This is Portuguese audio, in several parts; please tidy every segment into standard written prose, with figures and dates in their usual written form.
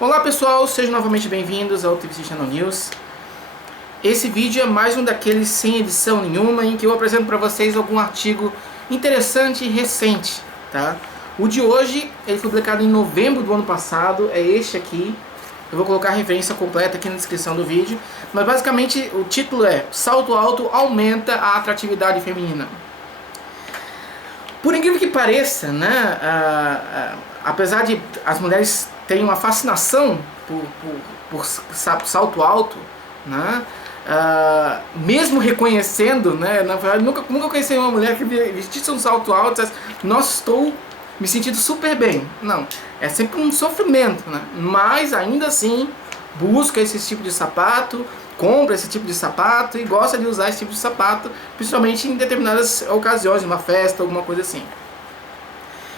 Olá pessoal, sejam novamente bem-vindos ao TVC Channel News. Esse vídeo é mais um daqueles sem edição nenhuma, em que eu apresento para vocês algum artigo interessante e recente, tá? O de hoje, ele foi publicado em novembro do ano passado, é este aqui. Eu vou colocar a referência completa aqui na descrição do vídeo, mas basicamente o título é Salto alto aumenta a atratividade feminina. Por incrível que pareça, né, apesar de as mulheres terem uma fascinação por salto alto, né, mesmo reconhecendo, né, na verdade, nunca conheci uma mulher que vestisse um salto alto e dissesse, nossa, estou me sentindo super bem. Não, é sempre um sofrimento, né, mas ainda assim busca esse tipo de sapato, compra esse tipo de sapato e gosta de usar esse tipo de sapato, principalmente em determinadas ocasiões, uma festa, alguma coisa assim.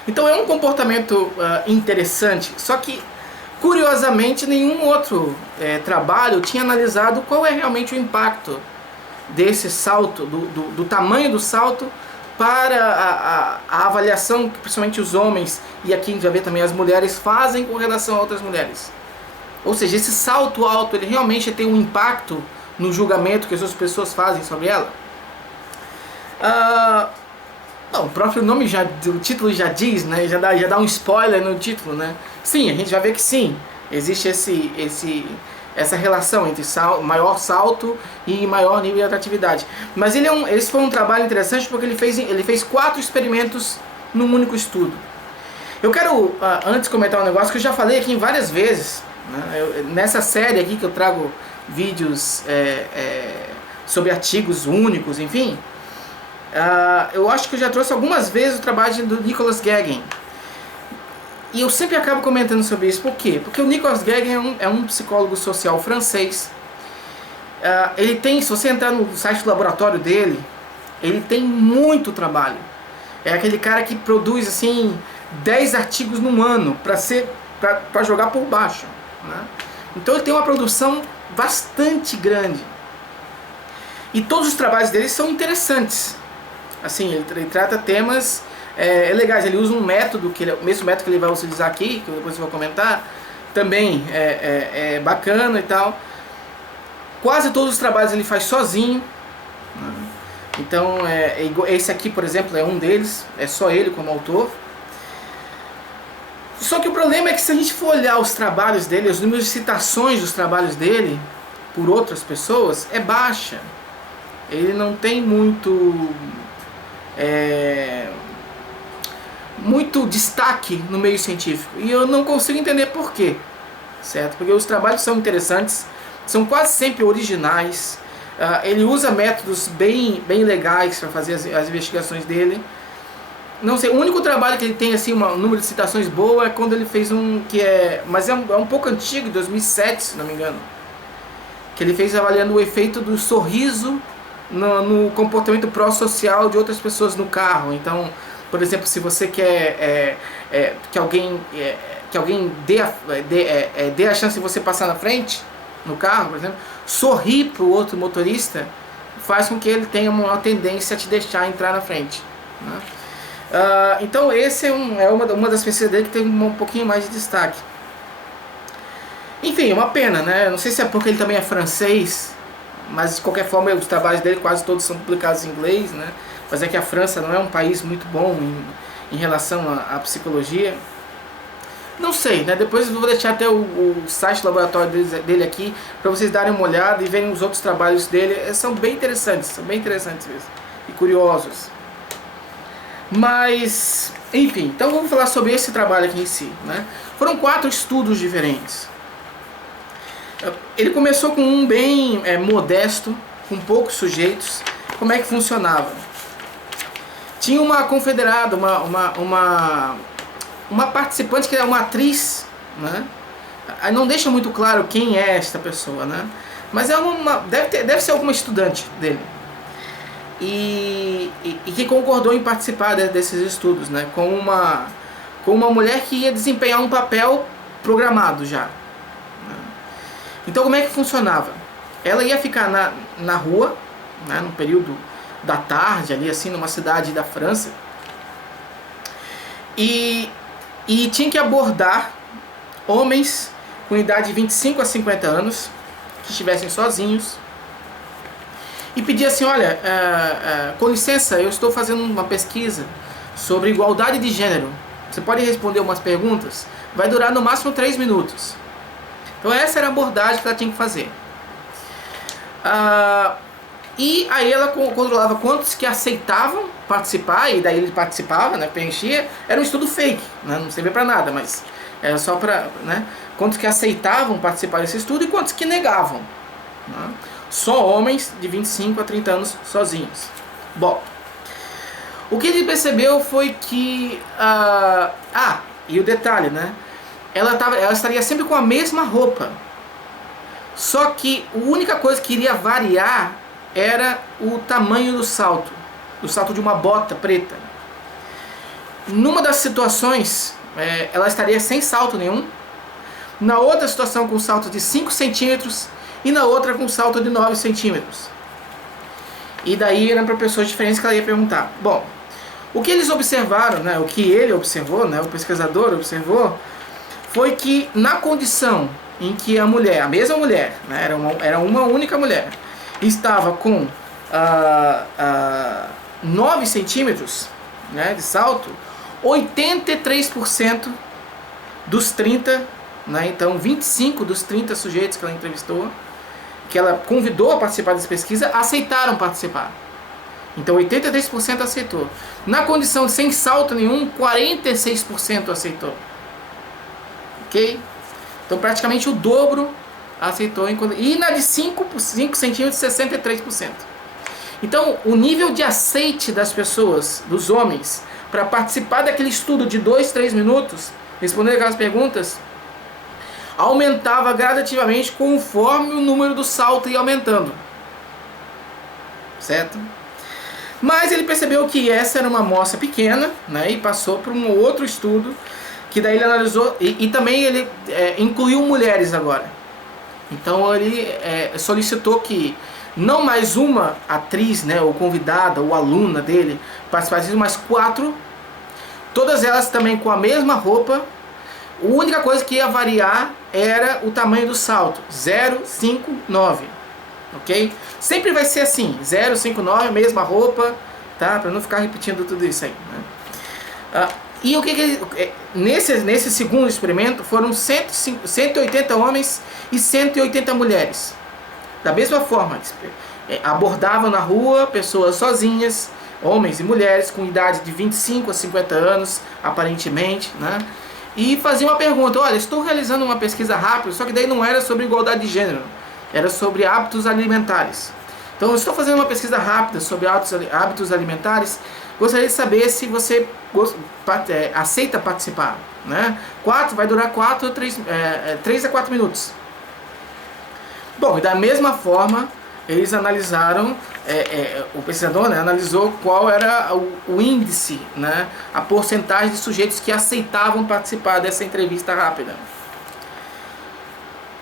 Então é um comportamento interessante, só que curiosamente nenhum outro trabalho tinha analisado qual é realmente o impacto desse salto, do tamanho do salto para a avaliação que principalmente os homens, e aqui a gente vai ver também as mulheres, fazem com relação a outras mulheres. Ou seja, esse salto alto, ele realmente tem um impacto no julgamento que as outras pessoas fazem sobre ela? Bom, o próprio nome, o título já diz, né? Já dá um spoiler no título, né? Sim, a gente vai ver que sim, existe essa relação entre maior salto e maior nível de atratividade. Mas esse foi um trabalho interessante porque ele fez 4 experimentos num único estudo. Eu quero, antes, comentar um negócio que eu já falei aqui várias vezes, né? Nessa série aqui que eu trago vídeos sobre artigos únicos, enfim, eu acho que eu já trouxe algumas vezes o trabalho do Nicolas Guéguin. E eu sempre acabo comentando sobre isso. Por quê? Porque o Nicolas Guéguin é um psicólogo social francês. Ele tem, se você entrar no site do laboratório dele, ele tem muito trabalho. É aquele cara que produz assim 10 artigos num ano para jogar por baixo, né? Então ele tem uma produção bastante grande. E todos os trabalhos dele são interessantes. Assim, ele trata temas legais. Ele usa um método, o mesmo método que ele vai utilizar aqui, que depois eu vou comentar, também é bacana e tal. Quase todos os trabalhos ele faz sozinho, né? Então, esse aqui, por exemplo, é um deles, é só ele como autor. Só que o problema é que se a gente for olhar os trabalhos dele, os números de citações dos trabalhos dele por outras pessoas, é baixa. Ele não tem muito destaque no meio científico. E eu não consigo entender por quê, certo? Porque os trabalhos são interessantes, são quase sempre originais. Ele usa métodos bem legais para fazer as investigações dele. Não sei, o único trabalho que ele tem assim um número de citações boa é quando ele fez mas é um pouco antigo, de 2007, se não me engano, que ele fez avaliando o efeito do sorriso no comportamento pró-social de outras pessoas no carro. Então, por exemplo, se você quer que alguém dê a chance de você passar na frente no carro, por exemplo, sorrir para o outro motorista faz com que ele tenha uma tendência a te deixar entrar na frente, né? Então esse é uma das pesquisas dele que tem um pouquinho mais de destaque. Enfim, uma pena, né? Não sei se é porque ele também é francês, mas de qualquer forma os trabalhos dele quase todos são publicados em inglês, né? Mas é que a França não é um país muito bom em relação à psicologia. Não sei, né? Depois eu vou deixar até o site do laboratório dele aqui para vocês darem uma olhada e verem os outros trabalhos dele. São bem interessantes mesmo, e curiosos. Mas, enfim, então vamos falar sobre esse trabalho aqui em si, né? Foram 4 estudos diferentes. Ele começou com um bem modesto, com poucos sujeitos. Como é que funcionava? Tinha uma confederada, uma participante que era uma atriz, né? Aí não deixa muito claro quem é esta pessoa, né? Mas deve ser alguma estudante dele. E que concordou em participar desses estudos, né? Com uma mulher que ia desempenhar um papel programado já. Então como é que funcionava? Ela ia ficar na rua, né, no período da tarde, ali assim, numa cidade da França, e tinha que abordar homens com idade de 25 a 50 anos, que estivessem sozinhos, e pedia assim, olha, com licença, eu estou fazendo uma pesquisa sobre igualdade de gênero. Você pode responder umas perguntas? Vai durar no máximo 3 minutos. Então essa era a abordagem que ela tinha que fazer. E aí ela controlava quantos que aceitavam participar, e daí ele participava, né, preenchia. Era um estudo fake, né, não servia para nada, mas era só para, né, quantos que aceitavam participar desse estudo e quantos que negavam, né? Só homens de 25 a 30 anos sozinhos. Bom, o que ele percebeu foi que... e o detalhe, né? Ela estaria sempre com a mesma roupa. Só que a única coisa que iria variar era o tamanho do salto. O salto de uma bota preta. Numa das situações, ela estaria sem salto nenhum. Na outra situação com salto de 5 centímetros. E na outra com salto de 9 centímetros. E daí eram para pessoas diferentes que ela ia perguntar. Bom, o que eles observaram, né, o que ele observou, né, o pesquisador observou, foi que na condição em que a mulher, a mesma mulher, né, era uma única mulher, estava com 9 centímetros, né, de salto, 83% dos 30, né, então 25 dos 30 sujeitos que ela entrevistou, que ela convidou a participar dessa pesquisa, aceitaram participar. Então 83% aceitou. Na condição de sem salto nenhum, 46% aceitou. Ok? Então praticamente o dobro aceitou. E na de 5 centímetros, 63%. Então o nível de aceite das pessoas, dos homens, para participar daquele estudo de 2, 3 minutos, respondendo aquelas perguntas, aumentava gradativamente conforme o número do salto ia aumentando. Certo? Mas ele percebeu que essa era uma amostra pequena, né, e passou para um outro estudo, que daí ele analisou, e também ele incluiu mulheres agora. Então ele solicitou que não mais uma atriz, né, ou convidada, ou aluna dele, participasse, mas 4, todas elas também com a mesma roupa. A única coisa que ia variar era o tamanho do salto, 0, 5, 9, ok? Sempre vai ser assim, 0, 5, 9, mesma roupa, tá? Para não ficar repetindo tudo isso aí, né? E o que nesse segundo experimento foram 180 homens e 180 mulheres. Da mesma forma, abordavam na rua pessoas sozinhas, homens e mulheres com idade de 25 a 50 anos, aparentemente, né? E faziam uma pergunta, olha, estou realizando uma pesquisa rápida, só que daí não era sobre igualdade de gênero, era sobre hábitos alimentares. Então eu estou fazendo uma pesquisa rápida sobre hábitos alimentares, gostaria de saber se você aceita participar, né? Vai durar 3 a 4 minutos. Bom, e da mesma forma, eles analisaram, o pesquisador, né, analisou qual era o índice, né, a porcentagem de sujeitos que aceitavam participar dessa entrevista rápida.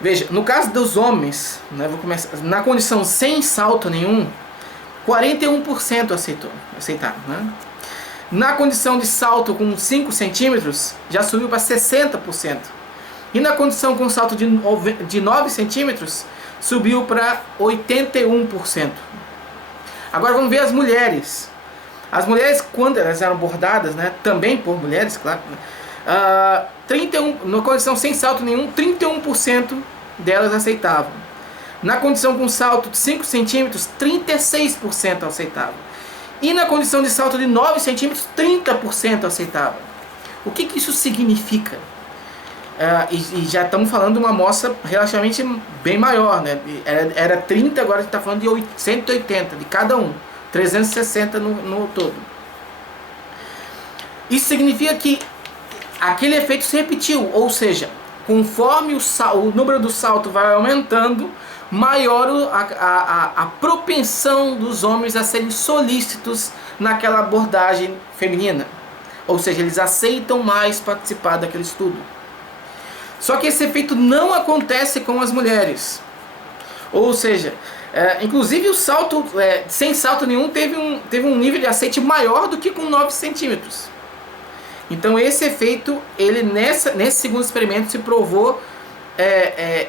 Veja, no caso dos homens, né, vou começar, na condição sem salto nenhum, 41% aceitaram. Né? Na condição de salto com 5 centímetros, já subiu para 60%. E na condição com salto de 9 centímetros, subiu para 81%. Agora vamos ver as mulheres. As mulheres, quando elas eram abordadas, né, também por mulheres, claro, na condição sem salto nenhum, 31% delas aceitavam. Na condição com salto de 5 centímetros, 36% aceitavam. E na condição de salto de 9 centímetros, 30% aceitavam. O que isso significa? E já estamos falando de uma amostra relativamente bem maior, né? Era 30, agora a gente está falando de 180 de cada um, 360 no todo. Isso significa que aquele efeito se repetiu, ou seja, conforme o número do salto vai aumentando, maior a propensão dos homens a serem solícitos naquela abordagem feminina. Ou seja, eles aceitam mais participar daquele estudo. Só que esse efeito não acontece com as mulheres. Ou seja, inclusive o salto, sem salto nenhum, teve um nível de aceite maior do que com 9 centímetros. Então esse efeito, ele nesse segundo experimento se provou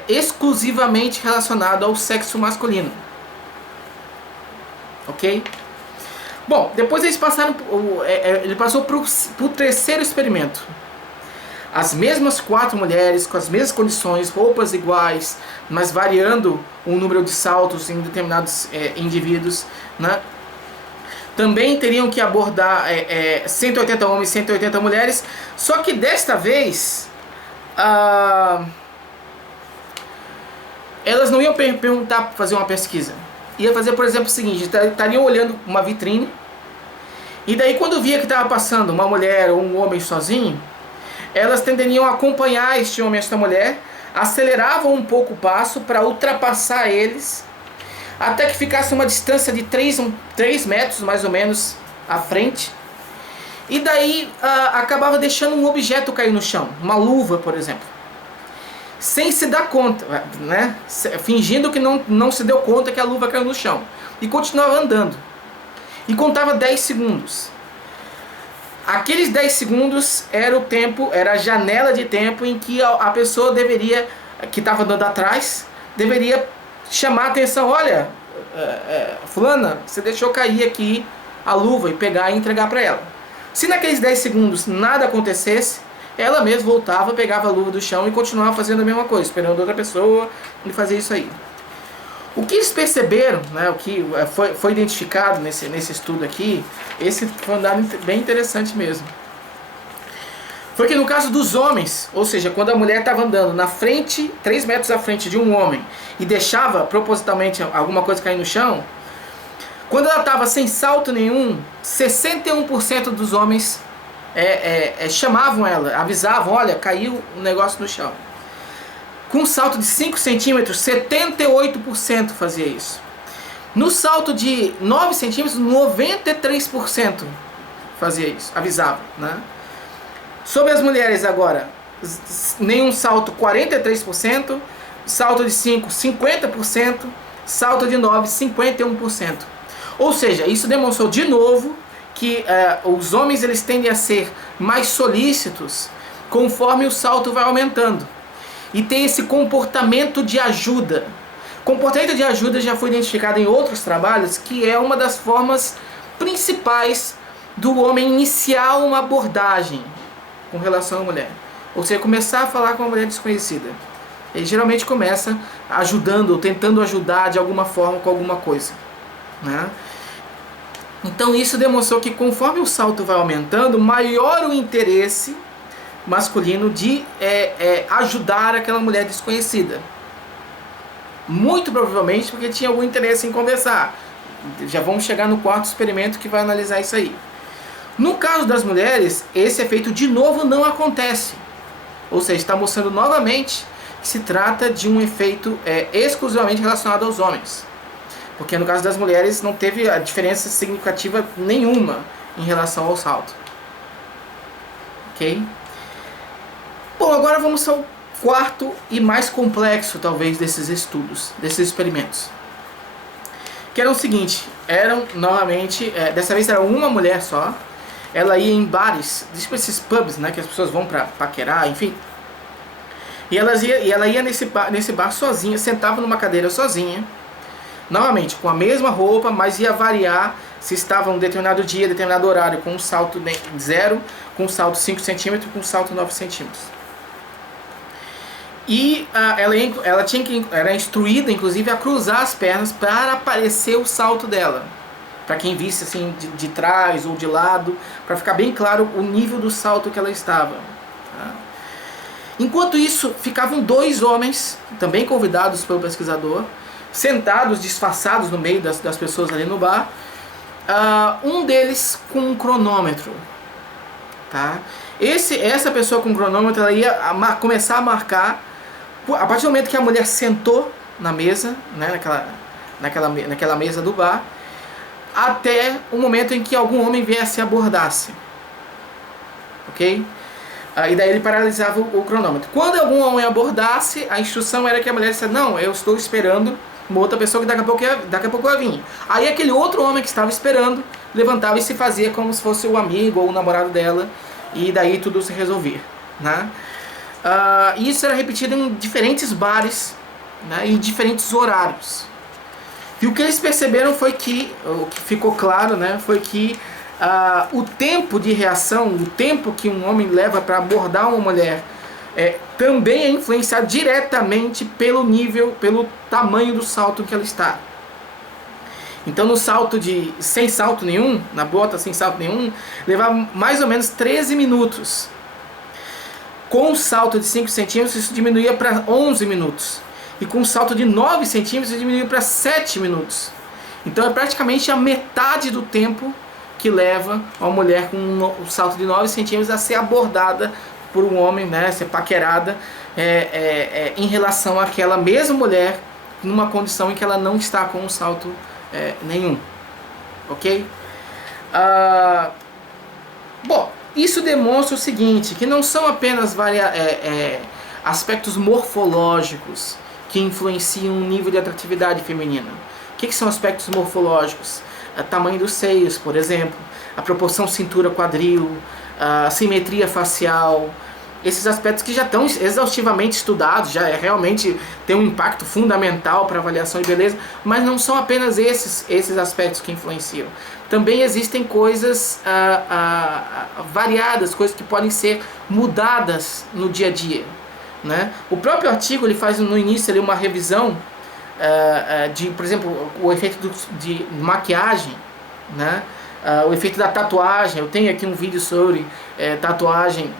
exclusivamente relacionado ao sexo masculino. Ok? Bom, depois eles passaram, ele passou para o terceiro experimento. As mesmas 4 mulheres, com as mesmas condições, roupas iguais, mas variando o número de saltos em determinados indivíduos, né? Também teriam que abordar 180 homens e 180 mulheres, só que desta vez elas não iam perguntar para fazer uma pesquisa. Ia fazer, por exemplo, o seguinte: estariam olhando uma vitrine, e daí quando via que estava passando uma mulher ou um homem sozinho, elas tenderiam a acompanhar este homem e esta mulher, aceleravam um pouco o passo para ultrapassar eles, até que ficasse uma distância de 3 metros mais ou menos à frente, e daí acabava deixando um objeto cair no chão, uma luva, por exemplo, sem se dar conta, né? Fingindo que não se deu conta que a luva caiu no chão, e continuava andando, e contava 10 segundos. Aqueles 10 segundos era o tempo, era a janela de tempo em que a pessoa deveria, que estava andando atrás, deveria chamar a atenção: olha, fulana, você deixou cair aqui a luva, e pegar e entregar para ela. Se naqueles 10 segundos nada acontecesse, ela mesma voltava, pegava a luva do chão e continuava fazendo a mesma coisa, esperando outra pessoa e fazer isso aí. O que eles perceberam, né, o que foi identificado nesse estudo aqui, esse foi um dado bem interessante mesmo, foi que no caso dos homens, ou seja, quando a mulher estava andando na frente, 3 metros à frente de um homem, e deixava propositalmente alguma coisa cair no chão, quando ela estava sem salto nenhum, 61% dos homens chamavam ela, avisavam: olha, caiu um negócio no chão. Com um salto de 5 centímetros, 78% fazia isso. No salto de 9 centímetros, 93% fazia isso, avisava, né? Sobre as mulheres agora, nenhum salto, 43%, salto de 5, 50%, salto de 9, 51%. Ou seja, isso demonstrou de novo que os homens eles tendem a ser mais solícitos conforme o salto vai aumentando. E tem esse comportamento de ajuda. Comportamento de ajuda já foi identificado em outros trabalhos, que é uma das formas principais do homem iniciar uma abordagem com relação à mulher. Ou seja, começar a falar com uma mulher desconhecida. Ele geralmente começa ajudando, ou tentando ajudar de alguma forma com alguma coisa, né? Então isso demonstrou que conforme o salto vai aumentando, maior o interesse masculino de ajudar aquela mulher desconhecida. Muito provavelmente porque tinha algum interesse em conversar. Já vamos chegar no quarto experimento que vai analisar isso aí. No caso das mulheres, esse efeito de novo não acontece. Ou seja, está mostrando novamente que se trata de um efeito exclusivamente relacionado aos homens. Porque no caso das mulheres não teve a diferença significativa nenhuma em relação ao salto. Ok? Bom, agora vamos ao quarto e mais complexo, talvez, desses estudos, desses experimentos. Que era o seguinte: eram novamente, dessa vez era uma mulher só. Ela ia em bares, tipo esses pubs, né, que as pessoas vão para paquerar, enfim. E ela ia nesse bar sozinha, sentava numa cadeira sozinha, novamente com a mesma roupa, mas ia variar se estava um determinado dia, determinado horário, com um salto 0, com um salto 5 centímetros, com um salto 9 centímetros. E ela era instruída, inclusive, a cruzar as pernas para aparecer o salto dela. Para quem visse assim de trás ou de lado, para ficar bem claro o nível do salto que ela estava. Tá? Enquanto isso, ficavam 2 homens, também convidados pelo pesquisador, sentados, disfarçados no meio das pessoas ali no bar. Um deles com um cronômetro. Tá? Essa pessoa com cronômetro, ela ia começar a marcar a partir do momento que a mulher sentou na mesa, né, naquela mesa do bar, até o momento em que algum homem viesse abordasse. Ok? E daí ele paralisava o cronômetro. Quando algum homem abordasse, a instrução era que a mulher dissesse: não, eu estou esperando uma outra pessoa que daqui a pouco vai vir. Aí aquele outro homem que estava esperando levantava e se fazia como se fosse o amigo ou o namorado dela, e daí tudo se resolvia, né? Isso era repetido em diferentes bares, né, em diferentes horários. E o que eles perceberam foi que, o que ficou claro, né, foi que o tempo de reação, o tempo que um homem leva para abordar uma mulher, também é influenciado diretamente pelo nível, pelo tamanho do salto que ela está. Então no salto sem salto nenhum, na bota sem salto nenhum, levava mais ou menos 13 minutos. Com o salto de 5 centímetros, isso diminuía para 11 minutos. E com o salto de 9 centímetros, isso diminuía para 7 minutos. Então é praticamente a metade do tempo que leva uma mulher com um salto de 9 centímetros a ser abordada por um homem, né, ser paquerada, em relação àquela mesma mulher numa condição em que ela não está com um salto nenhum. Ok? Bom, isso demonstra o seguinte, que não são apenas aspectos morfológicos que influenciam o nível de atratividade feminina. O que são aspectos morfológicos? Tamanho dos seios, por exemplo, a proporção cintura-quadril, a simetria facial, esses aspectos que já estão exaustivamente estudados, já realmente tem um impacto fundamental para a avaliação de beleza, mas não são apenas esses aspectos que influenciam. Também existem coisas variadas, coisas que podem ser mudadas no dia a dia, né? O próprio artigo ele faz no início ali uma revisão por exemplo, o efeito de maquiagem, né? O efeito da tatuagem. Eu tenho aqui um vídeo sobre tatuagem,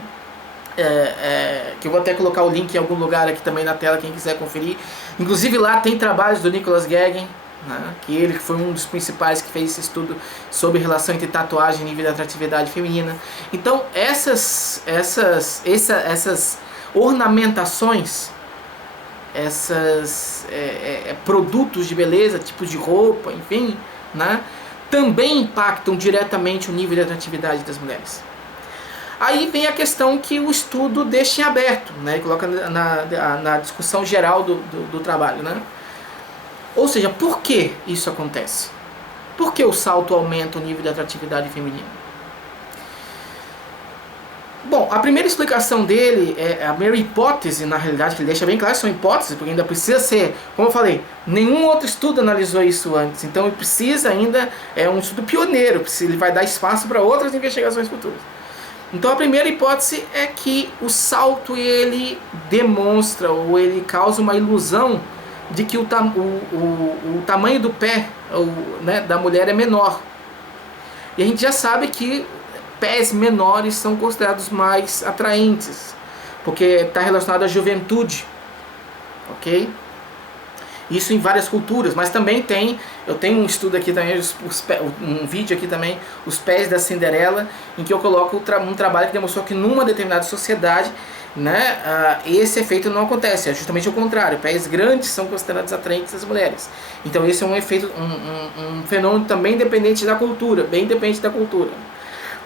que eu vou até colocar o link em algum lugar aqui também na tela, quem quiser conferir. Inclusive lá tem trabalhos do Nicholas Gagin, né? Que ele foi um dos principais que fez esse estudo sobre relação entre tatuagem e nível de atratividade feminina. Então essas ornamentações, produtos de beleza, tipos de roupa, enfim, né, também impactam diretamente o nível de atratividade das mulheres. Aí vem a questão que o estudo deixa em aberto, né, e coloca na discussão geral do trabalho, né? Ou seja, por que isso acontece? Por que o salto aumenta o nível de atratividade feminina? Bom, a primeira explicação dele é a primeira hipótese, na realidade, que ele deixa bem claro, são hipóteses, porque ainda precisa ser, como eu falei, nenhum outro estudo analisou isso antes, então ele precisa ainda, um estudo pioneiro, ele vai dar espaço para outras investigações futuras. Então a primeira hipótese é que o salto ele demonstra, ou ele causa uma ilusão de que o tamanho do pé né, da mulher é menor. E a gente já sabe que pés menores são considerados mais atraentes, porque está relacionado à juventude, ok? Isso em várias culturas, mas também eu tenho um estudo aqui também, um vídeo aqui também, os pés da Cinderela, em que eu coloco um trabalho que demonstrou que numa determinada sociedade, né, esse efeito não acontece, é justamente o contrário, pés grandes são considerados atraentes às mulheres. Então esse é um efeito, um fenômeno também dependente da cultura, bem dependente da cultura.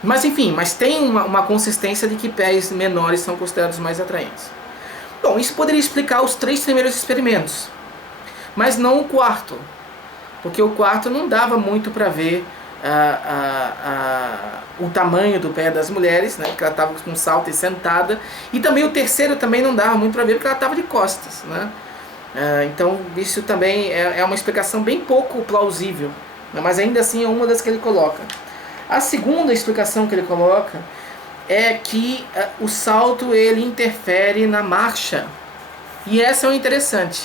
Mas enfim, tem uma consistência de que pés menores são considerados mais atraentes. Bom, isso poderia explicar os 3 primeiros experimentos, mas não o quarto, porque o quarto não dava muito para ver o tamanho do pé das mulheres, né, porque ela estava com um salto e sentada, e também o terceiro também não dava muito para ver porque ela estava de costas, né? Então isso também é uma explicação bem pouco plausível, né, mas ainda assim é uma das que ele coloca. A segunda explicação que ele coloca é que o salto ele interfere na marcha, e essa é o interessante,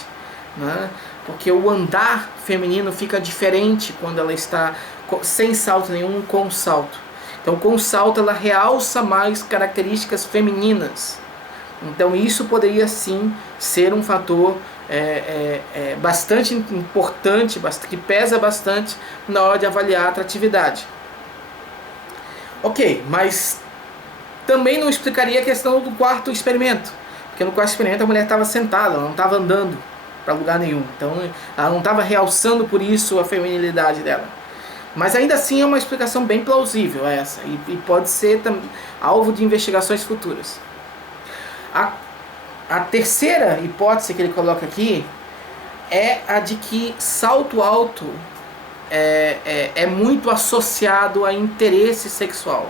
né? Porque o andar feminino fica diferente quando ela está sem salto nenhum, com salto. Então com o salto ela realça mais características femininas. Então isso poderia sim ser um fator bastante importante, que pesa bastante na hora de avaliar a atratividade. Ok, mas também não explicaria a questão do quarto experimento, porque no quarto experimento a mulher estava sentada, ela não estava andando para lugar nenhum, então ela não estava realçando por isso a feminilidade dela. Mas ainda assim é uma explicação bem plausível essa, e pode ser alvo de investigações futuras. A terceira hipótese que ele coloca aqui é a de que salto alto é muito associado a interesse sexual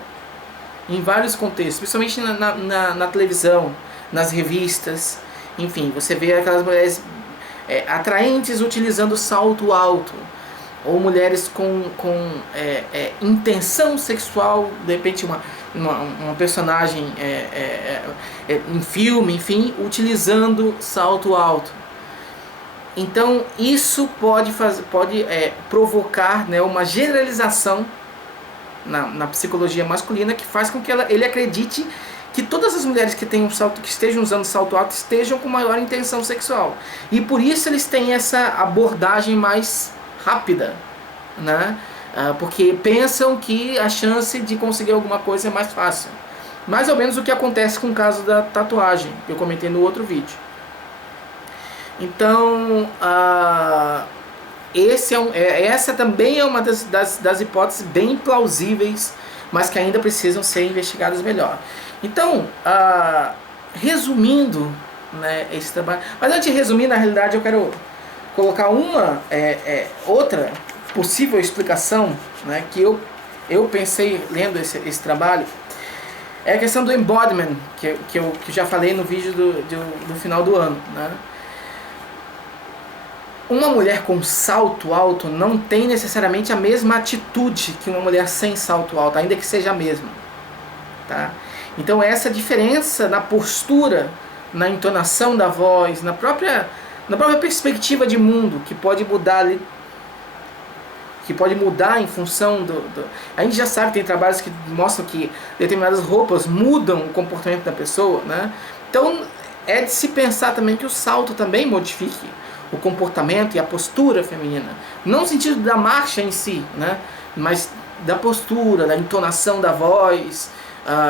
em vários contextos, principalmente na televisão, nas revistas. Enfim, você vê aquelas mulheres atraentes utilizando salto alto, ou mulheres com intenção sexual, de repente uma personagem em filme, enfim, utilizando salto alto. Então isso pode provocar, né, uma generalização na psicologia masculina, que faz com que ele acredite que todas as mulheres que estejam usando salto alto estejam com maior intenção sexual. E por isso eles têm essa abordagem mais rápida, né? Porque pensam que a chance de conseguir alguma coisa é mais fácil. Mais ou menos o que acontece com o caso da tatuagem, que eu comentei no outro vídeo. Então, essa também é uma das hipóteses bem plausíveis, mas que ainda precisam ser investigadas melhor. Então, resumindo, né, esse trabalho... Mas antes de resumir, na realidade, eu quero colocar uma outra possível explicação, né, que eu pensei lendo esse trabalho. É a questão do embodiment, que eu já falei no vídeo do final do ano, né? Uma mulher com salto alto não tem necessariamente a mesma atitude que uma mulher sem salto alto, ainda que seja a mesma, tá? Então essa diferença na postura, na entonação da voz, na própria perspectiva de mundo, que pode mudar ali, que pode mudar em função A gente já sabe que tem trabalhos que mostram que determinadas roupas mudam o comportamento da pessoa, né? Então é de se pensar também que o salto também modifique o comportamento e a postura feminina. Não no sentido da marcha em si, né? Mas da postura, da entonação da voz,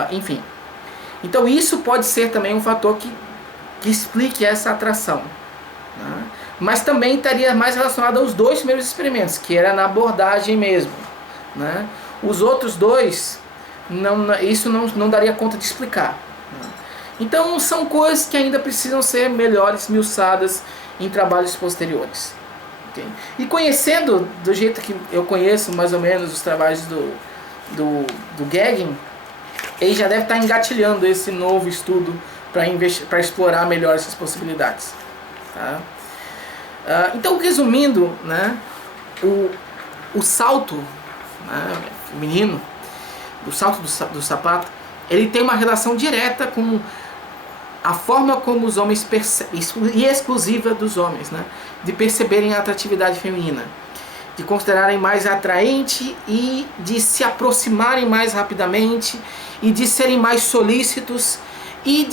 enfim. Então isso pode ser também um fator que explique essa atração, né? Mas também estaria mais relacionado aos dois primeiros experimentos, que era na abordagem mesmo, né? Os outros dois, isso não daria conta de explicar, né? Então são coisas que ainda precisam ser melhor esmiuçadas em trabalhos posteriores. Okay? E conhecendo do jeito que eu conheço mais ou menos os trabalhos do Gagging, ele já deve estar engatilhando esse novo estudo para explorar melhor essas possibilidades. Tá? Então, resumindo, né, o salto, né, feminino, o salto do sapato, ele tem uma relação direta com a forma como os homens percebem, e exclusiva dos homens, né, de perceberem a atratividade feminina, de considerarem mais atraente e de se aproximarem mais rapidamente e de serem mais solícitos e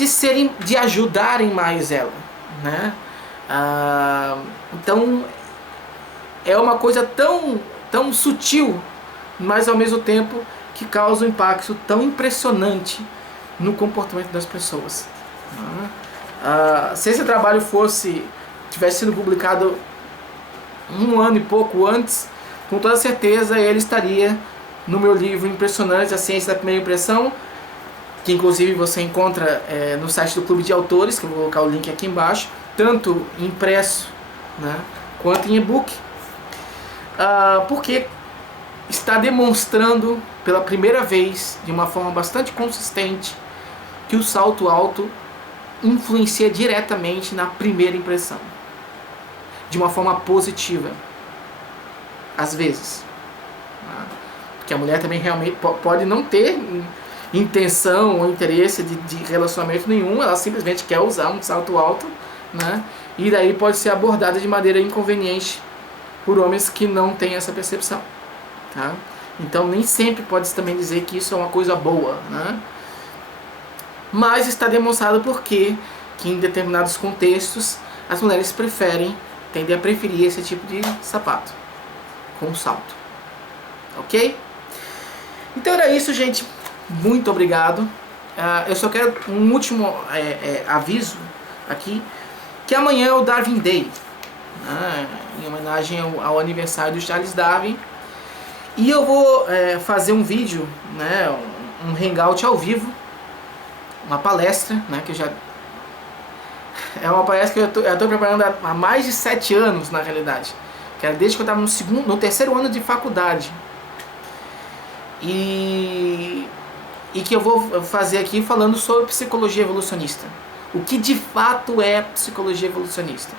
de ajudarem mais ela, né? Então é uma coisa tão sutil, mas ao mesmo tempo que causa um impacto tão impressionante no comportamento das pessoas. Se esse trabalho tivesse sido publicado um ano e pouco antes, com toda certeza ele estaria no meu livro Impressionante, a Ciência da Primeira Impressão, que inclusive você encontra no site do Clube de Autores, que eu vou colocar o link aqui embaixo, tanto impresso, né, quanto em e-book, porque está demonstrando pela primeira vez, de uma forma bastante consistente, que o salto alto influencia diretamente na primeira impressão, de uma forma positiva, às vezes, porque a mulher também realmente pode não ter intenção ou interesse de relacionamento nenhum, ela simplesmente quer usar um salto alto, né? E daí pode ser abordada de maneira inconveniente por homens que não têm essa percepção, tá? Então nem sempre pode também dizer que isso é uma coisa boa, né? Mas está demonstrado que em determinados contextos as mulheres tendem a preferir esse tipo de sapato com salto, ok? Então era isso, gente. Muito obrigado. Eu só quero um último aviso aqui, que amanhã é o Darwin Day, né, em homenagem ao aniversário do Charles Darwin, e eu vou fazer um vídeo, né, um hangout ao vivo, uma palestra, né, que é uma palestra que eu estou preparando há mais de 7 anos, na realidade, que era desde que eu estava no terceiro ano de faculdade, e que eu vou fazer aqui falando sobre psicologia evolucionista. o que de fato é psicologia evolucionista.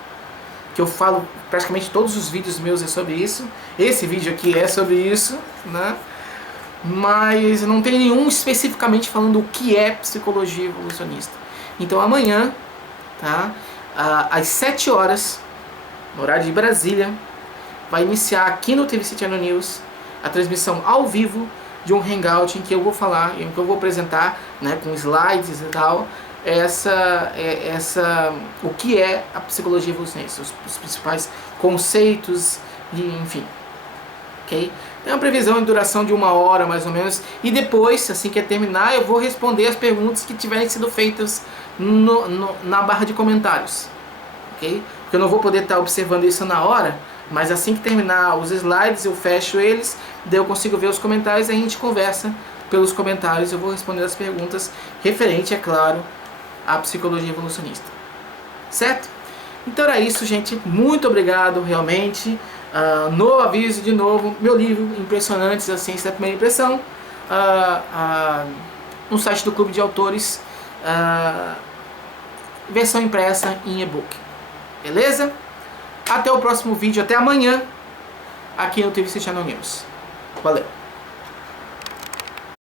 Que eu falo praticamente todos os vídeos meus é sobre isso. Esse vídeo aqui é sobre isso, né? Mas não tem nenhum especificamente falando o que é psicologia evolucionista. Então amanhã, tá? Às 7 horas, no horário de Brasília, vai iniciar aqui no TVC Channel News a transmissão ao vivo de um hangout em que eu vou falar, em que eu vou apresentar, né, com slides e tal, o que é a psicologia evolucionista, os principais conceitos e enfim, ok? Tem uma previsão de duração de 1 hora mais ou menos, e depois, assim que terminar, eu vou responder as perguntas que tiverem sido feitas na barra de comentários, ok? Porque eu não vou poder estar observando isso na hora, mas assim que terminar os slides eu fecho eles, daí eu consigo ver os comentários e a gente conversa pelos comentários. Eu vou responder as perguntas referente, é claro, à psicologia evolucionista, certo? Então era isso, gente, muito obrigado realmente. No aviso de novo, meu livro Impressionantes, a Ciência da Primeira Impressão, no site do Clube de Autores, versão impressa em e-book, beleza? Até o próximo vídeo, até amanhã, aqui no TVC Channel News. Valeu!